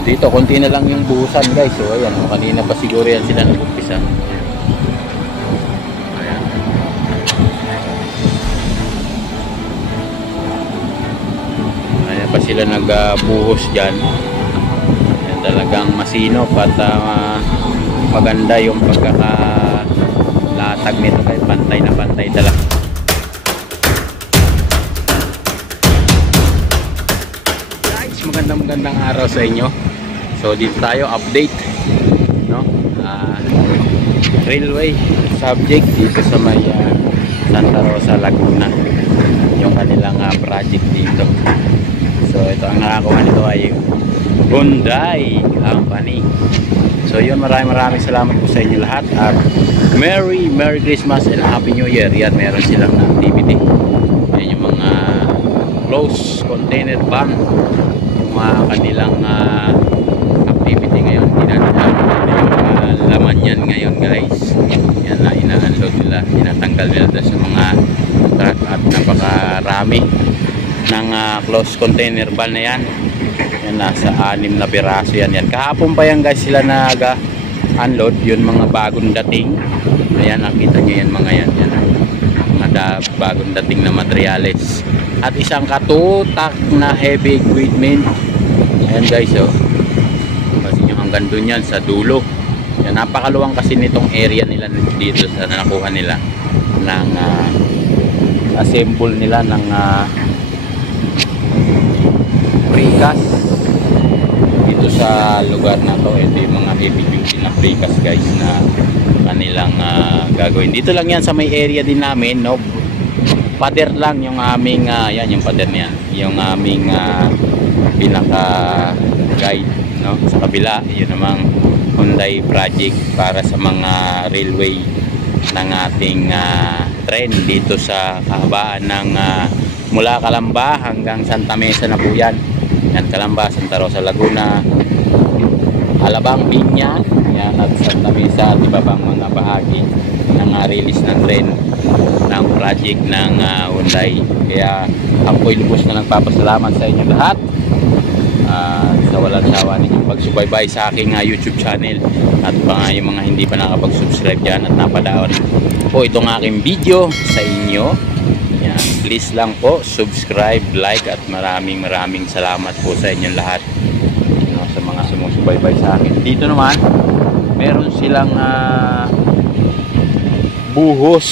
dito konti na lang yung buhusan guys. So ayan, kanina pa siguro yan sila nag-umpisa. Ayan. Ayan pa sila nagbuhos dyan. Ayan, talagang masinop at maganda yung pagkakalatag nito kay pantay na pantay talaga. Magandang araw sa inyo. So dito tayo update, no? Railway subject dito sa may Santa Rosa, Laguna, yung kanilang project dito. So ito ang nakakuha nito ay Hyundai Company. So yun, maraming salamat po sa inyo lahat at Merry Christmas and Happy New Year. Yan, meron silang activity. Yan yung mga closed container van, mga kanilang activity ngayon. Yung laman yan ngayon guys, yan na ina-unload nila, tinatanggal nila sa mga truck at napakarami ng closed container van na yan. Yan, nasa 6 na piraso yan. Kahapon pa yan guys sila nag-unload, yun mga bagong dating. Ayan, nakita nyo yan mga yan, mga bagong dating na materyales at isang katutak na heavy equipment. Ayan guys, oh. Kasi yung hanggang dun yan sa dulo. Yan, napakaluwang kasi nitong area nila dito sa nakuha nila ng assemble nila ng precast dito sa lugar na to. Ito yung mga heavy duty na precast guys na kanilang gagawin. Dito lang yan sa may area din namin, no? Pader lang yung aming yan, yung pader niyan, yung aming pinaka guide, no? Sa kabila yun namang Hyundai project para sa mga railway ng ating tren dito sa kahabaan ng mula Calamba hanggang Santa Mesa na po yan. Yan, Calamba, Santa Rosa, Laguna, Alabang, Biña, yan, at Santa Mesa at iba pang mga bahagi ng release ng tren ng project ng Hyundai. Kaya ako'y lubos na nagpapasalamat sa inyo lahat sa walang sawa ninyong pagsubaybay sa aking YouTube channel at yung mga hindi pa nakapag-subscribe dyan at napadaon po itong aking video sa inyo. Yan, please lang po subscribe, like at maraming salamat po sa inyong lahat, sa mga sumusubaybay sa akin. Dito naman meron silang buhos,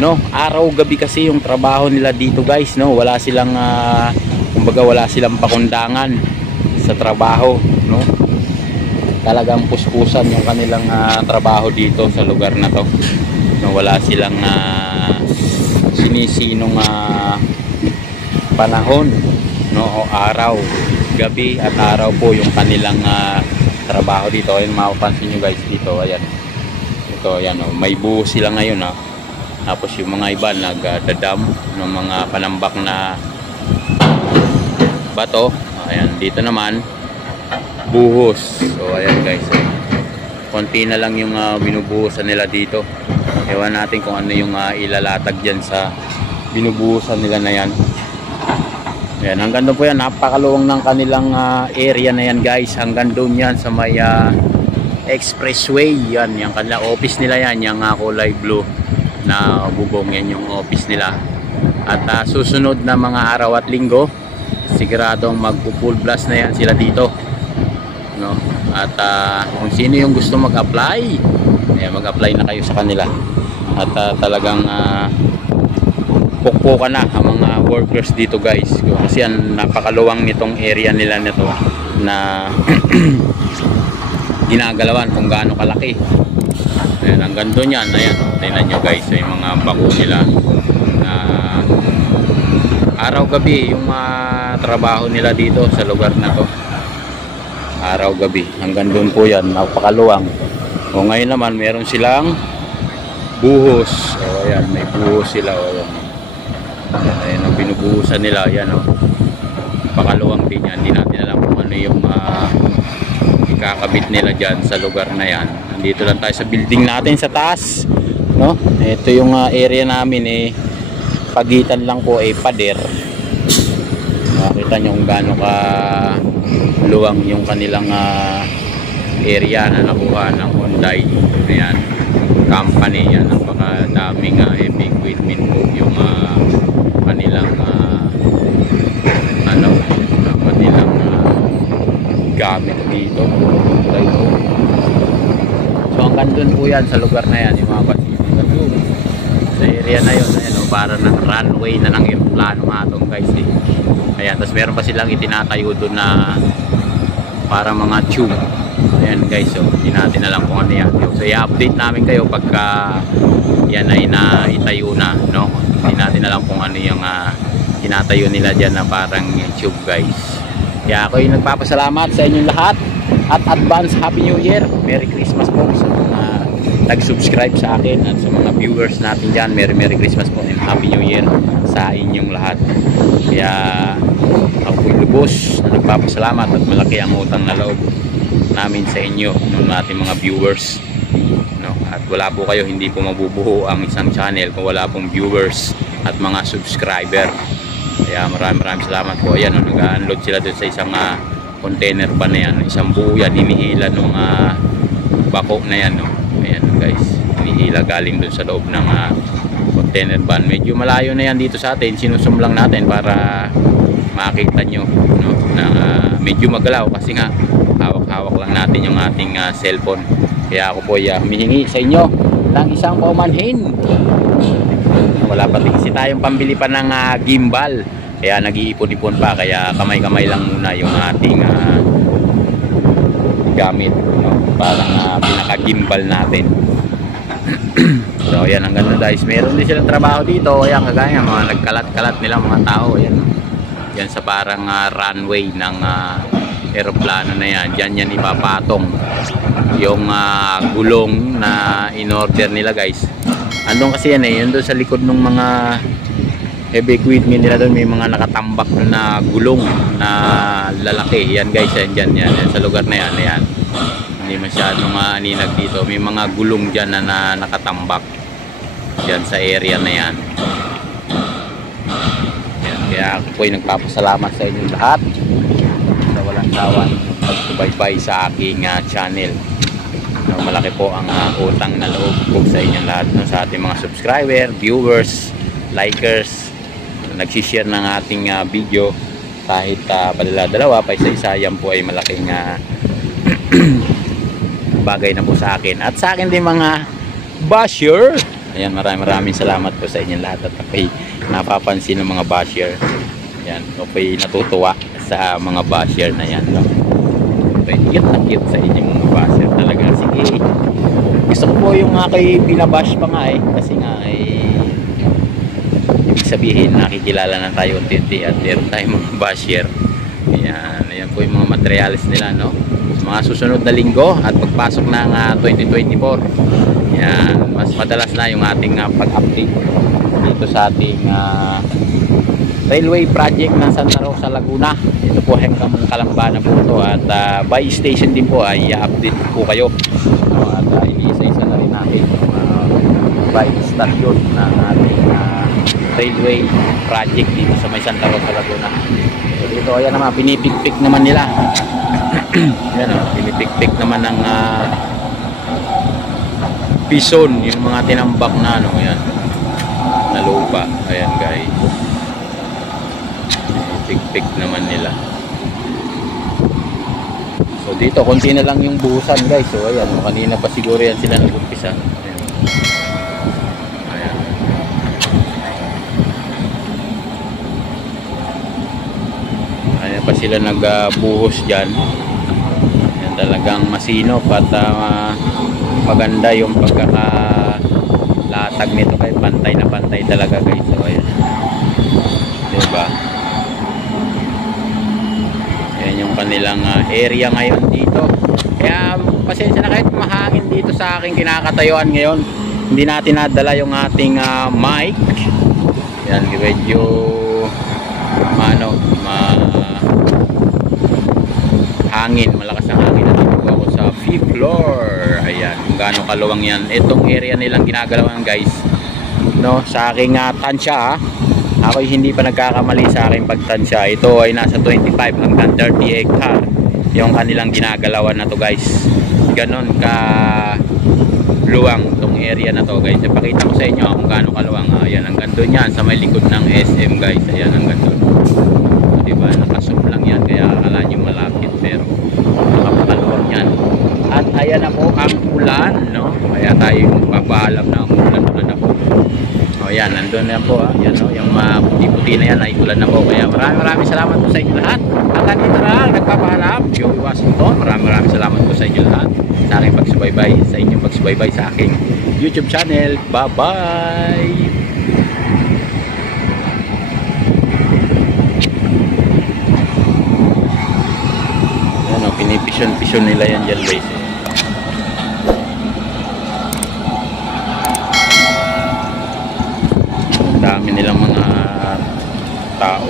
no? Araw gabi kasi yung trabaho nila dito guys, no? Wala silang kumbaga wala silang pakundangan sa trabaho, no? Talagang puspusan yung kanilang trabaho dito sa lugar na to, no? Wala silang sinisinong panahon, no? O araw, gabi at araw po yung kanilang trabaho dito. Ayun, mapapansin nyo guys dito, ayan. Ito, ayan, oh, may buhos sila ngayon, oh. Tapos yung mga iba nagdadam ng mga panambak na bato. Ayan, dito naman buhos. So ayan guys, konti na lang yung binubuhusan nila dito. Ewan natin kung ano yung ilalatag dyan sa binubuhusan nila na yan. Ayan, hanggang doon po yan, napakaluwang ng kanilang area na yan guys. Hanggang doon yan sa may expressway. Yan, yung kanilang office nila yan, yung kulay blue na bubong, yan yung office nila. At susunod na mga araw at linggo, siguradong magpo-full blast na yan sila dito, no? At kung sino yung gusto mag-apply, mag-apply na kayo sa kanila. At talagang pukpukan na ang mga workers dito guys, kasi ang napakaluwang nitong area nila nito na ginagalawan kung gaano kalaki. Ayan, hanggang doon yan. Ayan, tingnan nyo guys, yung mga bako nila na araw gabi yung trabaho nila dito sa lugar na to. Araw gabi, hanggang doon po yan, napakaluwang. O ngayon naman meron silang buhos. O ayan, may buhos sila. O ayan, ayan ang binubuhusan nila. Ayan, o, napakaluwang din yan. Hindi natin alam kung ano yung ikakabit nila dyan sa lugar na yan. Nandito lang tayo sa building natin sa taas, no? Ito yung area namin, pagitan lang po pader. Makita nyo kung gaano ka luwang yung kanilang area na nakuha ng Hyundai. Ayan, company yan. Napakadaming heavy equipment po yung kanilang kanilang gamit dito. So hanggang dun po yan sa lugar na yan, yung mga basibig sa area na yun, ayan, para ng runway na ng aeroplano nga itong guys eh. Ayan, tapos meron pa silang itinatayo doon na para mga tube. Ayan guys, so hindi natin alam kung ano yan. So i-update namin kayo pagka yan ay naitayo na, no? Hindi natin alam kung ano yung tinatayo nila dyan na parang tube guys. Kaya ako yung nagpapasalamat sa inyong lahat at advance Happy New Year, Merry Christmas po sa mga nag-subscribe sa akin at sa mga viewers natin dyan. Merry Christmas po and Happy New Year sa inyong lahat. Kaya ako po'y lubos na nagpapasalamat at malaki ang utang na loob namin sa inyo, ng ating mga viewers, no? At wala po kayo, hindi po mabubuo ang isang channel kung wala pong viewers at mga subscriber. Kaya maraming salamat po. Ayan, no, nag-unload sila doon sa isang container pa na yan, isang buo yan, hinihila nung bako na yan, no? Ayan guys, hinihila galing doon sa loob ng container van. Medyo malayo na yan dito sa atin, sinusum lang natin para makita nyo, no, na medyo magalaw kasi nga hawak-hawak lang natin yung ating cellphone. Kaya ako po humihingi sa inyo ng isang paumanhin. Wala pa kasi tayong pambili pa ng gimbal, kaya nag-iipon-ipon pa, kaya kamay-kamay lang muna yung ating gamit, no? Parang pinaka-gimbal natin. So ayan, ang ganda guys, meron din silang trabaho dito. Ayan, kagaya mga nagkalat-kalat nila mga tao. Ayan, yan sa parang runway ng aeroplano na yan. Diyan yan ipapatong yung gulong na in-order nila guys. Andun kasi yan yun doon sa likod ng mga heavy equipment nila doon, may mga nakatambak na gulong na lalaki. Yan guys, yan sa lugar na yan. Ayan, hindi masyadong aninag dito. May mga gulong dyan na nakatambak dyan sa area na yan. Ayan, kaya ako po ay nagpapasalamat sa inyong lahat sa walang sawan pagsubaybay sa aking channel. No, malaki po ang utang na loob ko sa inyong lahat, no, sa ating mga subscriber, viewers, likers, nagsishare ng ating video kahit padala-dalawa pa isa-isa. Yan po ay malaking bagay na po sa akin at sa akin din mga basher. Ayan, maraming salamat po sa inyong lahat at ako'y napapansin ng mga basher. Ayan, ako'y natutuwa sa mga basher na yan, no? Cute sa inyong mga basher talaga. Sige, gusto ko po yung ako'y binabash pa nga kasi nga ibig sabihin nakikilala na tayo unti-unti at meron tayong mga basher. Ayan po yung mga materials nila, no? Mga susunod na linggo at pagpasok ng 2024, ayan, mas madalas na yung ating pag-update dito sa ating railway project ng Santa Rosa, Laguna. Ito po hanggang Kalamba na po ito at by station din po ay update po kayo, no? At isa-isa na rin natin by station ng ating railway project dito sa may Santa Rosa, Laguna. So dito ayan naman, pinipikpik naman nila. Ayan, pinipikpik naman ng pison yung mga tinambak na ayan, na lupa. Ayan guys, pikpik naman nila. So dito konti na lang yung buhusan guys. So ayan, kanina pa siguro yan sila nag-umpisa. Ayan. Ayan pa sila nagbuhos dyan. Ayan, talagang masinop at maganda yung pagkakalatag nito, kahit pantay na pantay talaga guys. So ayan, diba? Ayan yung kanilang area ngayon dito. Kaya pasensya na kahit mahangin dito sa aking kinakatayuan ngayon. Hindi natin nadala yung ating mic. Ayan, medyo hangin, malakas ang hangin. Nandito ako sa 5th floor. Ayan, kung gaano kaluwang yan. Itong area nilang ginagalawan guys, no, sa aking tansya Ako'y hindi pa nagkakamali sa aking pagtansya. Ito ay nasa 25 hanggang 30 hectare yung kanilang ginagalawan na to guys. Ganon ka luwang tong area na to guys. Ipakita ko sa inyo kung gaano kaluwang. Ayan, hanggang doon yan sa may likod ng SM guys. Ayan, hanggang doon. So, diba, nakasum lang yan kaya akala nyo malapit pero nakapakaluwang yan. At ayan na po ang ulan, no? Kaya tayo magpapaalam na ang ulan-ulan na po. O yan, nandun na po. Yan, no? Yung puti-puti na yan ay ulan na po. Kaya maraming salamat po sa inyo lahat. Hanggang dito lang, nagpapaalam. Joey Washington, maraming salamat po sa inyo lahat sa aking pagsubaybay, sa inyong pagsubaybay sa aking YouTube channel. Bye-bye! Yan, no? Pinipisyon nila yan dyan guys. Dami nilang mga tao.